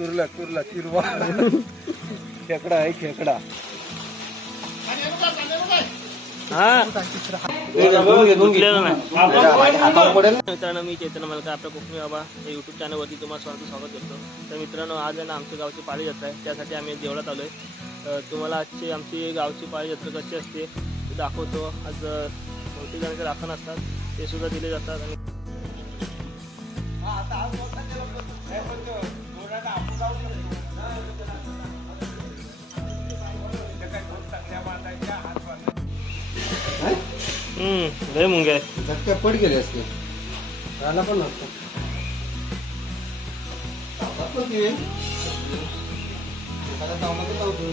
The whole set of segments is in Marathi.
कुर्ला कुर्ला तिरवा खेकडा आहे खेकडा. हा? मित्रांनो मी चेतन मलका आपल्या कोकणी बाबा या युट्यूब चॅनलवरती तुम्हाला स्वागत स्वागत करतो. तर मित्रांनो आज आहे ना आमच्या गावची पाळी जत्रा आहे. त्यासाठी आम्ही देवळात आलो आहे तर तुम्हाला आजची आमची गावची पाळी जत्रा कशी असते ते दाखवतो. आज अ, बहुतेक जणांचे राखण असतात. ते सुद्धा दिले जातात आणि हम्म लय मुंगे आहे धक्के पड गेले असते राहिला पण नसतं एखाद्या कामाचं लावतो.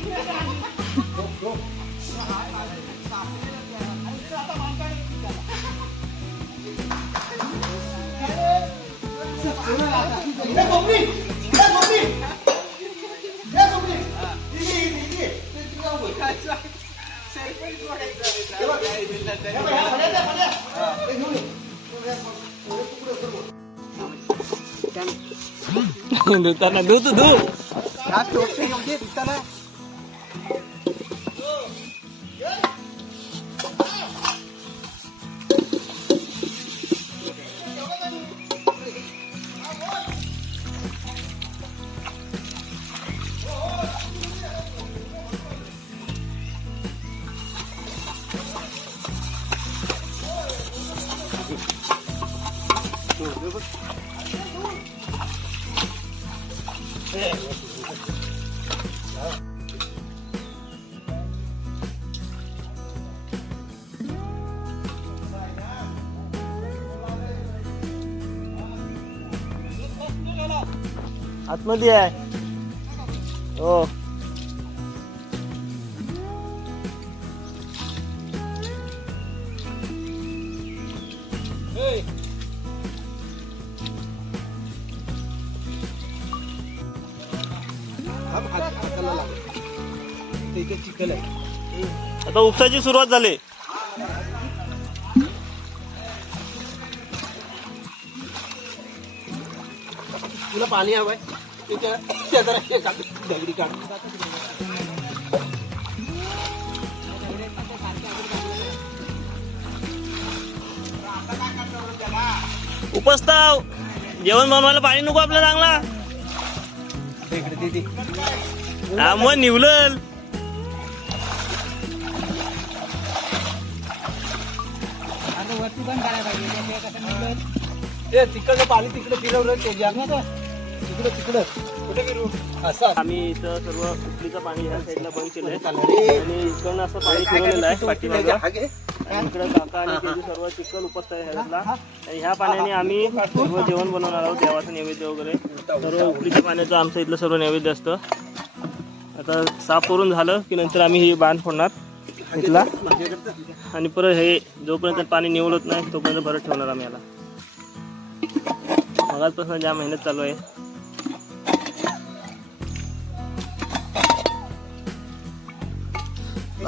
धुताना હિન્દુસ્તાન દૂધ દૂધ. आतमध्ये आहे. हो. आता उपसाची सुरुवात झाली. तुला पाणी हवंय? त्याच्या त्या जरा हे काढ, दगडी काढ उपस्ताव. जेवण बनवायला पाणी नको आपल्याला चांगला. हा मग निवलल. ए तिकडलं पाणी तिकडे फिरवलं ते ना. तिकडं तिकडं. कुठे फिरू असं. आम्ही इथं सर्व उपलीचं पाणी ह्या साईडला बंद केलंय. आणि इकडनं असं पाणी फिरवलेलं आहे पाठीमागं. आणि इकडं काका आणि ते सर्व चिखल उपसत आहे ह्याला आणि ह्या पाण्याने आम्ही सर्व जेवण बनवणार आहोत देवाचं नैवेद्य वगैरे. सर्व उकळीच्या पाण्याचं आमचं इथलं सर्व नैवेद्य असतं. आता साफ करून झालं की नंतर आम्ही हे बांध फोडणार इथला. आणि परत हे जोपर्यंत पाणी निवडत नाही तोपर्यंत भरत ठेवणार आम्ही याला. मगाचपासून ज्या मेहनत चालू आहे.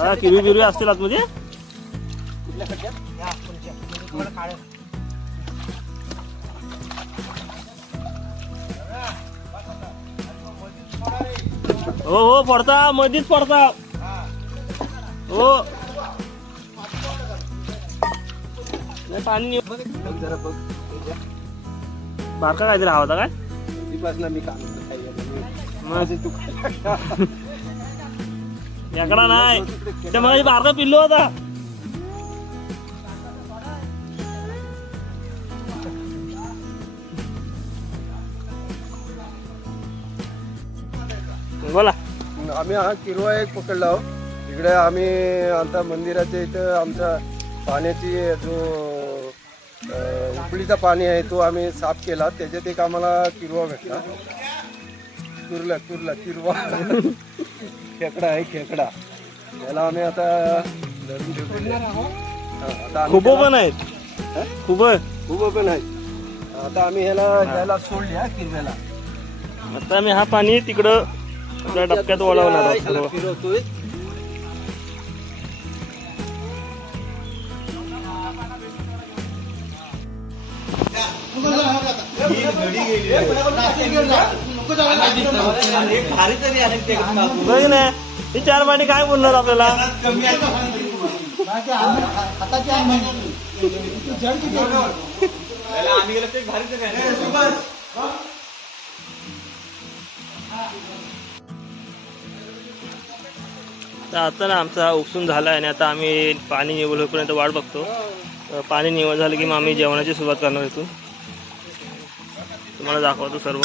हा किरवी बिरवी असतील आतमध्ये? हो हो पडता मधीच पडता. हो. नाही पाणी जरा बघ बारका काहीतरी हवा होता काय? कधीपासून मी काम मी- मग? माझे तू याकडा नाही त्या माझी बारका होता बोला आम्ही हा किरवा एक पकडला आहोत इकडे आम्ही आता मंदिराच्या इथं आमचा पाण्याची जो उकळीचा पाणी आहे तो आम्ही साफ केला त्याच्यात एक आम्हाला किरवा भेटला कुर्ला कुर्ला किरवा खेकडा आहे खेकडा. याला आम्ही आता धरून ठेवलेले आहे. हा, आता आम्ही खूप त्याला- पण आहेत. खूप खूप पण आहे आता आम्ही ह्याला ह्याला सोडले हा किरव्याला आता आम्ही हा पाणी तिकडं आपल्या डबक्यात वळवणार आहोत ह्याला सर्व. फिरवतोय. बघ ना ही चार पाणी काय बोलणार आपल्याला? तर आता ना आमचा उपसून झाला आहे आणि आता आम्ही पाणी निवड होईपर्यंत वाट बघतो. पाणी निवड झालं की मग आम्ही जेवणाची सुरुवात करणार इथून. तुम्हाला दाखवतो सर्व.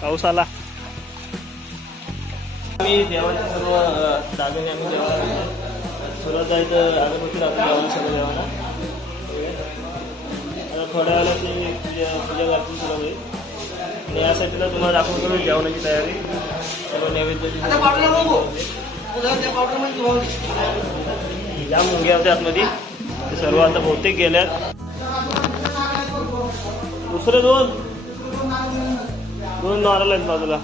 पाऊस आला. आम्ही देवाचे सर्व दागिने आम्ही देवाला. सुरुवात जायचं अगरबत्ती लागतो देवाला सर्व देवाला. आता थोड्या वेळाला ते पूजा पूजा करतील सर्व काही आणि यासाठीला तुम्हाला दाखवतो मी जेवणाची तयारी. सर्व नैवेद्याची ज्या मुंग्या होत्या आतमध्ये. ते सर्व आता बहुतेक गेल्यात. दुसरे दोन. दोन नारळ आहेत बाजूला.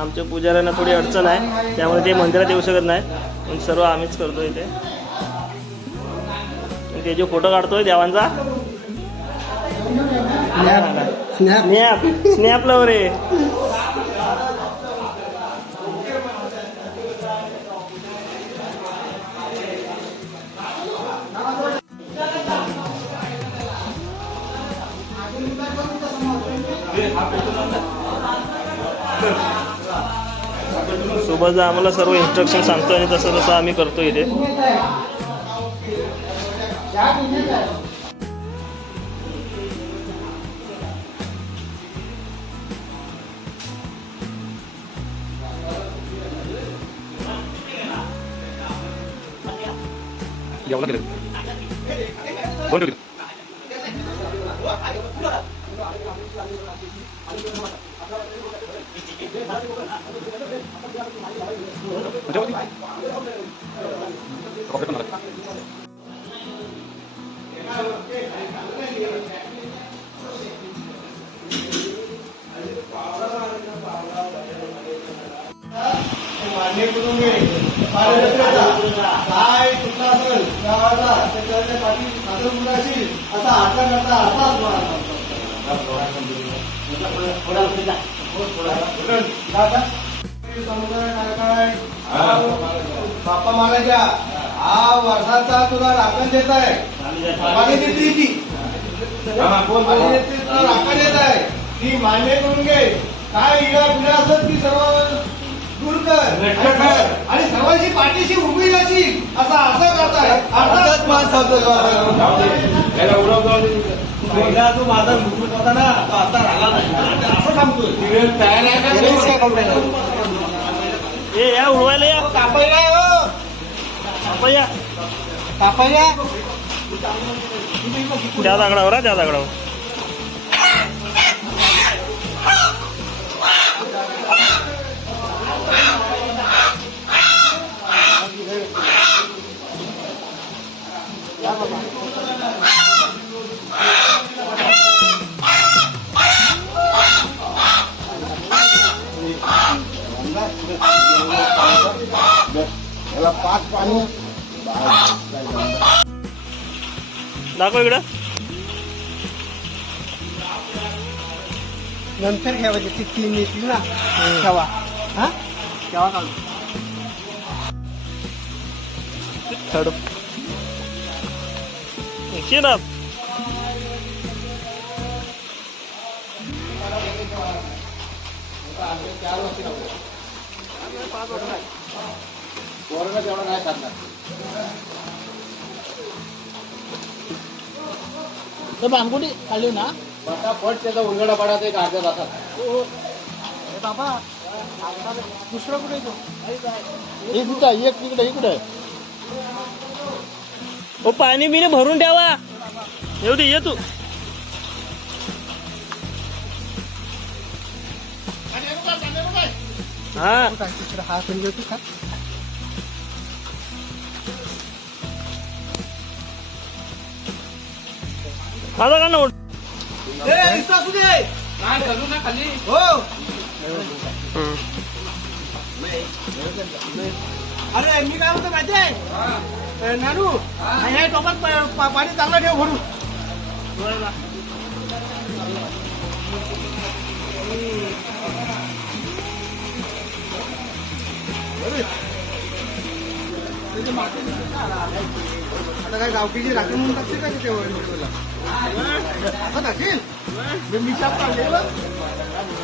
आमच्या पुजाऱ्यांना थोडी अडचण आहे. त्यामुळे ते मंदिरात येऊ शकत नाही पण सर्व आम्हीच करतो इथे. ते जो फोटो काढतोय देवांचा. स्नॅप स्नॅप लाव रे सोबत आम्हाला सर्व इन्स्ट्रक्शन सांगतो आणि तसं तसं आम्ही करतो इथे. मान्य करून घे काय चुकला असेल गावाचा ते करण्यासाठी साधन मुलाशी असा आटा करता असाच बाप्पा मानाच्या हा. वर्षाचा तुला राखण देत आहे मागे देते ती तुला राखण देत आहे ती मान्य करून घे काय इडा पिढा असत ती सर्व दूर कर आणि सर्वांची पाठीशी उभी राहशील असा असं करताय. अर्थात पहिला तो माझा मुकुट होता ना तो आता राहिला नाही. असं सांगतोय ए या उडवायला या. कापायला हो आपण या. कापायला त्या दगडावर हा, त्या दगडावर. दाखव इकडं नंतर ठेवायचे ती तीन येतील ना ठेवा हा तेव्हा काढू? ना तेवढं नाही तर बांबुडी खाली ना. फटाफट त्याचा उलगडा पडा ते अर्ध्या जातात हो. बाबा दुसरं कुठे एक कुठं आहे? एक तिकडे इकडे आहे. ओ पाणी बिणी भरून ठेवा. येऊ दे ये तू. हा. हा समजा तू माझा का ना ए, इथं असू दे. हो. अरे मी काय म्हणतो माहिती आहे नानू ह्या टोपात पाणी चांगलं ठेव भरून आता काय गावकीची राखी म्हणून टाकते का तिथे व्हिडिओला मी मिशात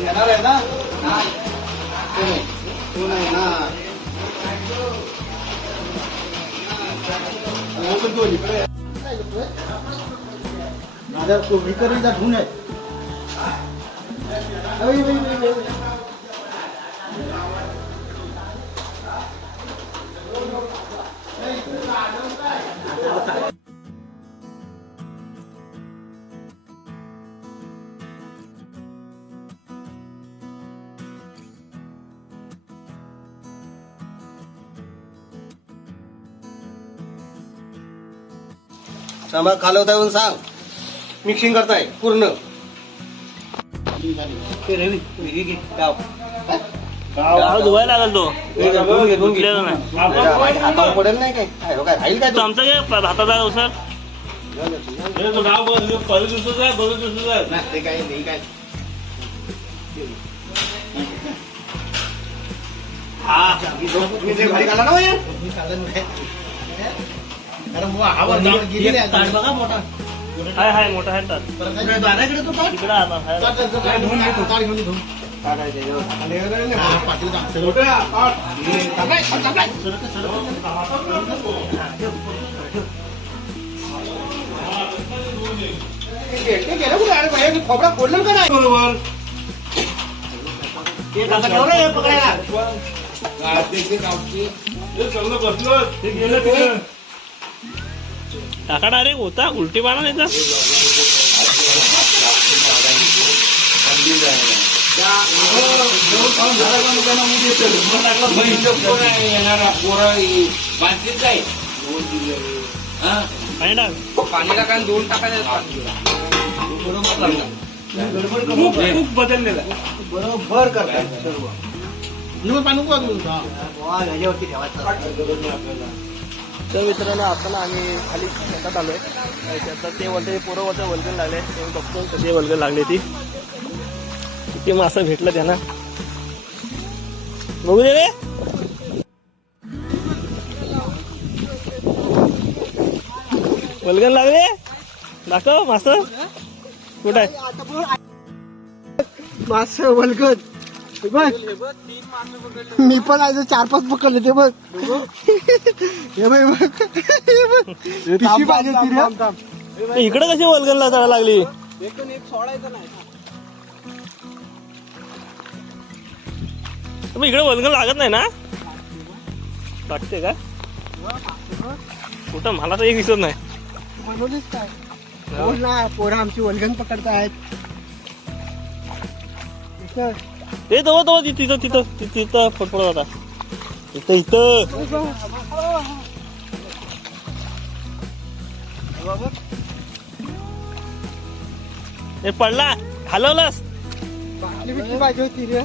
येणार आहे ना? तो नाही. तो नाही ना. तो विकरीचा आहे सांभाळ खालवताय म्हणून सांग. मिक्सिंग करताय पूर्ण. हे गाव. धुवायला लागल तो. धुतलेलं नाही. हातावर पडेल नाही काय? काय हो काय राहील काय तो? तो? आमचा काय हाताचा सर नाही, ते काय नाही काय? मी ते घरी घाला ना हो यार. अरे बुवा, हवा गेली. बघा मोठा हाय हाय मोठा आहे ताट दाराकडे तो. इकडे हाय धुवून तो ताट घेऊन ये, धुवून. आणि हे नाही, नाही, पाटील ताट. मोठ्या, ताट. हे, ताटाय, ताट, ताटाय. हे, ते गेलं कुठे? अरे बाई, हे खोबरा फोडलं का नाही? ते हे पकडायला. टाका डायरेक्ट होता उलटी पाना नाही पाणीला काय दोन टाकायचं खूप बदललेलं. बरोबर करताय सर्व पाणी. हा. ठेवायचं तर मित्रांनो आपण आम्ही खाली शेतात आलोय. शेतात ते बोलते पोरं वलते वलगण लागले. ते बघतो कधी वलगण लागली ती. किती मासा भेटलं त्यांना. बघू दे रे. वलगण लागले. दाखव मास. कुठं आहे? मास वलगण. बघ मी पण आज चार पाच पकडले ते बघ हे बघ हे बघ. हे बघ. पिशवी पाहिजे ती रे. इकडे कशी वलगणला चढा लागली? मग इकडे वलगण लागत नाही ना? लागते का? कुठं? मला तर एक दिसत नाही. बनवलीच काय? बोल ना पोरं आमची वलगन पकडतायत. इथं. ते तो तो तिथं तिथं तिथं फडफड फडफडत होता इथं इथं. हे पडला. हलवलास. पाहिजे होती रे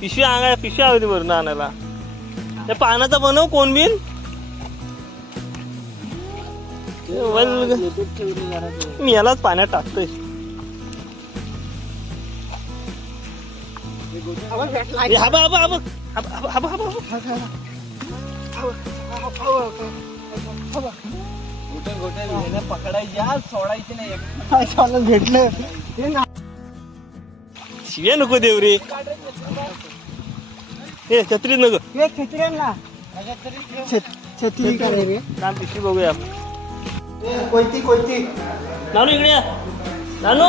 पिशवी आणायला पिशवी हवी होती आणायला. ते पानाचा बनव कोण बिन. मी यालाच पाण्यात टाकतोय. हा बघ, हा बघ, हा बघ. हा पकडायच्या सोडायची नाही भेटलं ते ना शिव्या नको देव रे हे छत्री नको हे छत्री ना छत्री काय रे काम पिशवी बघूया. कोणती कोणती नानू इकडे या. नानू.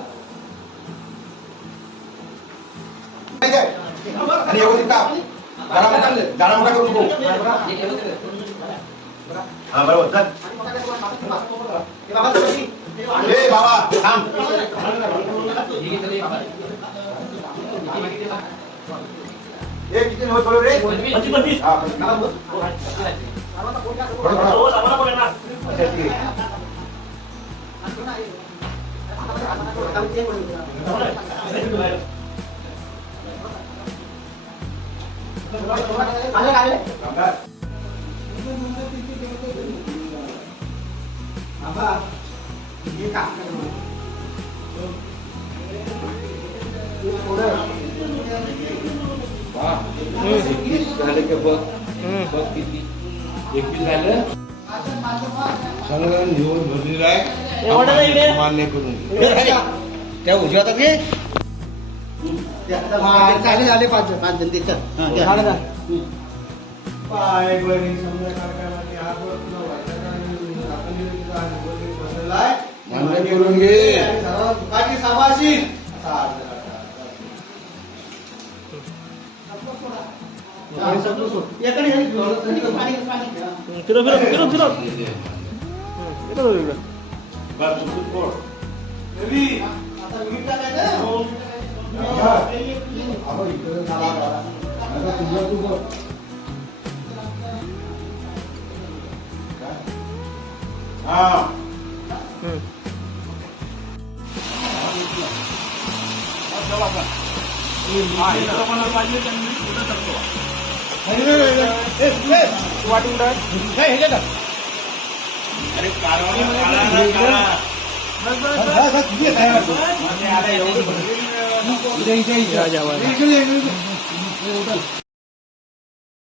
आणि व्यवस्थित टाक गाडा मोठा गाडा मोठा करू नको हा बरोबर. चल. ए बाबा थांब. ए किती होत बोल रे? पंचवीस, पंचवीस. हा, मान्य करून त्या उजव्या हातात घे हा, झाले झाले पाच पाच जण झालं झालं. पाय बहिणी समजा कारखान्यामध्ये हात वर तुला व्हायचं नाही. आपण निवडणुकीचा हा निवडणूक बसलेला आहे. मान्य करून घे. आणि सर्व सुखाची साबाशी. असा अर्ज करा. याकडे हे पाणी- पाणी- पाणी. फिरो फिरो फिरो फिरो हम्म, फिरो इकडं. बस, तुमचं पोट. रवी, आता मीठ टाकायचं? हा. आपण इकडं झाला बघा. आता तुझं तू बघ.